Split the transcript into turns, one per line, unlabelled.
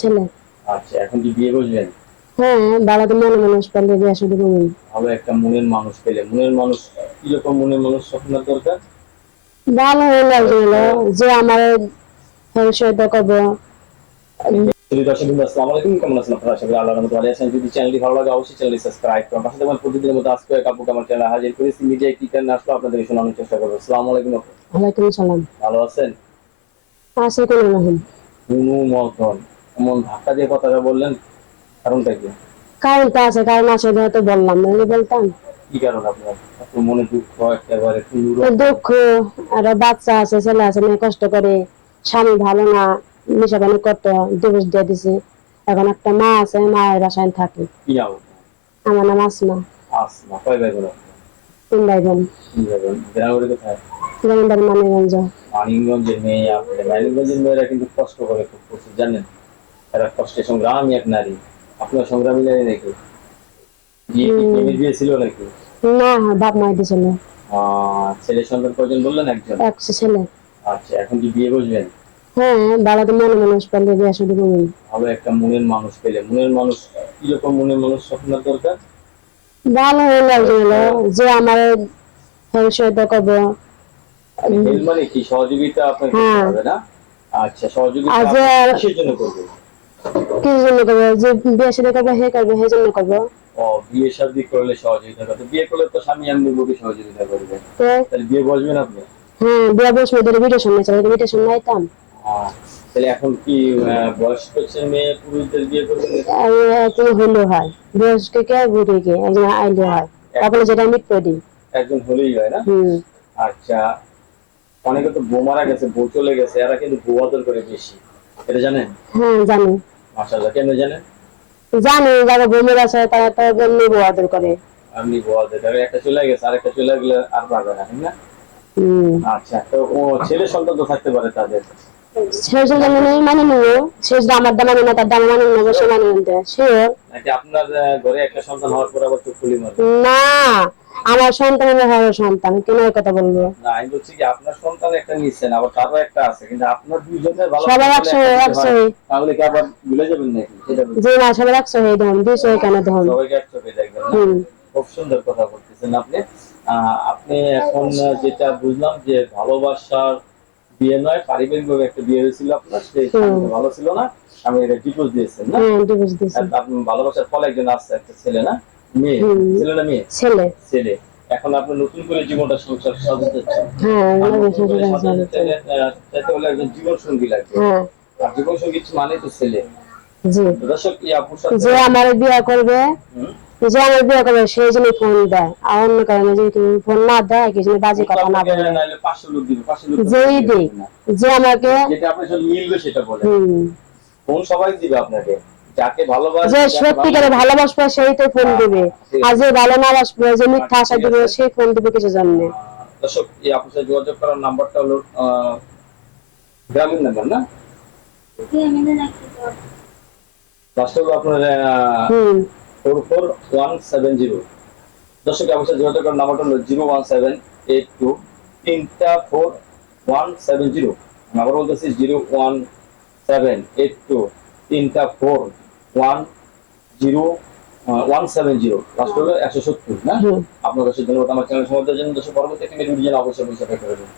ছেলে।
আচ্ছা এখন কি বিয়ে
হ্যাঁ মনে মানুষ পারলে বিয়ে শুধু করবেন
ভালো একটা মনের মানুষ পেলে। মনের মানুষ কীরকম মনের মানুষ দরকার?
ভালো লাগছিল যে আমার ভবিষ্যৎ করব
দর্শক বৃন্দ আসসালামু আলাইকুম। কেমন আছেন আপনারা? আশা আল্লাহর রহমতে ভালো আছেন। যদি চ্যানেলটি ভালো লাগে অবশ্যই চ্যানেলটি সাবস্ক্রাইব করুন। পাশে তোমার প্রতিদিনের মতো আজকে এক আপুকে আমার চ্যানেলে হাজির করেছি। মিডিয়ায় কি কারণে আসলো আপনাদের শোনানোর চেষ্টা করব। আসসালামু আলাইকুম আপু।
ওয়ালাইকুম সালাম
ভালো আছেন? মতন। এমন ধাক্কা দিয়ে কথাটা বললেন? কারণটা কি?
কারণ তো আছে কারণ আছে হয়তো বললাম নাহলে বলতাম।
কি কারণ আপনার? মনে দুঃখ একেবারে
দুঃখ আর বাচ্চা আছে ছেলে আছে মেয়ে কষ্ট করে স্বামী ভালো না নেশা পানি করতো ডিভোর্স দিয়ে দিছি। এখন একটা মা আছে মায়ের বাসায় থাকি।
কি নাম
আমার নাম আসমা।
আসমা কয় ভাই বোন
তিন ভাই বোন।
কি ভাই বোন। গ্রামের কোথায়?
জমিদার মানিগঞ্জ
মানিকগঞ্জের মেয়ে আপনি মানিকগঞ্জের মেয়েরা কিন্তু কষ্ট করে খুব প্রচুর জানেন? এরা কষ্টে সংগ্রামী এক নারী। আপনার সংগ্রামী নারী নাকি? বিয়ে কি প্রেমের বিয়ে ছিল নাকি?
না বাপ মাই দিছিল
ছেলে সন্তান কয়জন বললেন একজন?
একশো ছেলে।
আচ্ছা এখন কি বিয়ে বসবেন?
হ্যাঁ বাবাকে মনে মানুষ পারলে বিয়ে শুধু করবেন
ভালো একটা মনের মানুষ পেলে। মনের মানুষ কীরকম মনের মানুষ স্বপ্নের দরকার?
ভালো হয়ে লাগছিল যে আমার ভবিষ্যৎ করব।
মানে কি? সহযোগিতা আপনার করতে
হ্যাঁ।
হবে না? আচ্ছা সহযোগিতা কিসের জন্য করবে
জন্য করব যে বিয়ে করব হে করব হে জন্য করব।
ও বিয়ে শাদী করলে সহযোগিতা করবে বিয়ে করলে তো স্বামী সহযোগিতা করবে। তাহলে বিয়ে বসবেন আপনি?
হ্যাঁ বিয়ে বসবো ধরে শুনে শুনে আইতাম
তাহলে এখন কি বয়স্ক মেয়ে পুরুষদের বিয়ে
আর তুমি হইলেও হয়। বয়স্কে কে বুড়ি কে একজন আইলে হয়। তারপরে যেটা মিট করে দিই।
একজন হলেই হয় না?
হম।
আচ্ছা অনেকে তো বউ মারা গেছে বউ চলে গেছে এরা কিন্তু বউ আদর করে বেশি। এটা জানেন
হ্যাঁ জানি।
মাসাল্লাহ কেন জানেন
জানি যারা বমির আছে তারা তো বউ আদর করে।
বউ আদর করে একটা চলে গেছে আর একটা চলে গেলে আর পারবে না না? আচ্ছা তো ও ছেলে সন্তান তো থাকতে পারে তাদের।
জন্য মানে মানে নিও আমার দাম মানে না তার দাম মানে সে মানে নিতে
নাকি আপনার ঘরে একটা সন্তান হওয়ার পর আবার চোখ খুলি মারবে?
না আমার সন্তান আমার সন্তান কেন এই কথা বলব।
না আমি বলছি কি আপনার সন্তান একটা নিচ্ছেন আবার তারও একটা আছে কিন্তু আপনার দুইজনের ভালো
সবার
হয়, তাহলে কি আবার ভুলে যাবেন নাকি?
যে না সবার একশো হয়ে ধন দুইশো কেন ধন
সবাইকে একসাথে দেখবেন? খুব সুন্দর কথা বলতেছেন আপনি। আহ, আপনি এখন যেটা বুঝলাম যে ভালোবাসার বিয়ে নয় পারিবারিক ভাবে একটা বিয়ে হয়েছিল আপনার সেই ভালো ছিল না আমি এটা ডিভোর্স দিয়েছেন না?
হ্যাঁ
ভালোবাসার ফলে একজন আসছে একটা ছেলে না? মেয়ে ছেলে না মেয়ে?
ছেলে।
ছেলে। এখন আপনি নতুন করে জীবনটা সংসার সাজাতে চাচ্ছেন
হ্যাঁ
হলে একজন জীবন সঙ্গী লাগবে।
হ্যাঁ।
আর জীবন সঙ্গী মানে তো ছেলে।
যে আমার বিয়ে করবে যে আমার বিয়ে করবে সেই জন্য ফোন দেয়। আর অন্য কারণে যদি তুমি ফোন না দেয় কি জন্য বাজে কথা না বলে।
নাইলে 500 লোক দিবে 500 লোক
যেই দিক যে আমাকে
যেটা আপনার সাথে মিলবে সেটা বলে। ফোন সবাই দিবে আপনাকে। যাকে ভালোবাসে
যে সত্যিকারে ভালোবাসবে। সেই তো ফোন দিবে। আর যে ভালো না বাসবে যে মিথ্যা আশা দিবে সেই ফোন দিবে কিছু জানে
আহ, দর্শক এই আপনার যোগাযোগ করার নাম্বারটা হলো গ্রামীণ নাম্বার না? হলো আপনার four four one seven zero. দর্শক সাথে যোগাযোগ করার নাম্বারটা হলো zero one seven eight two তিনটা ফোর ওয়ান সেভেন জিরো। আবার বলতেছি zero one seven eight two তিনটা four. One zero one seven zero. Last হলো একশো সত্তর না। আপনার কাছে ধন্যবাদ। আমার চ্যানেল সমাজের জন্য দর্শক পরবর্তী একটি ভিডিও অবশ্যই অবশ্যই করবেন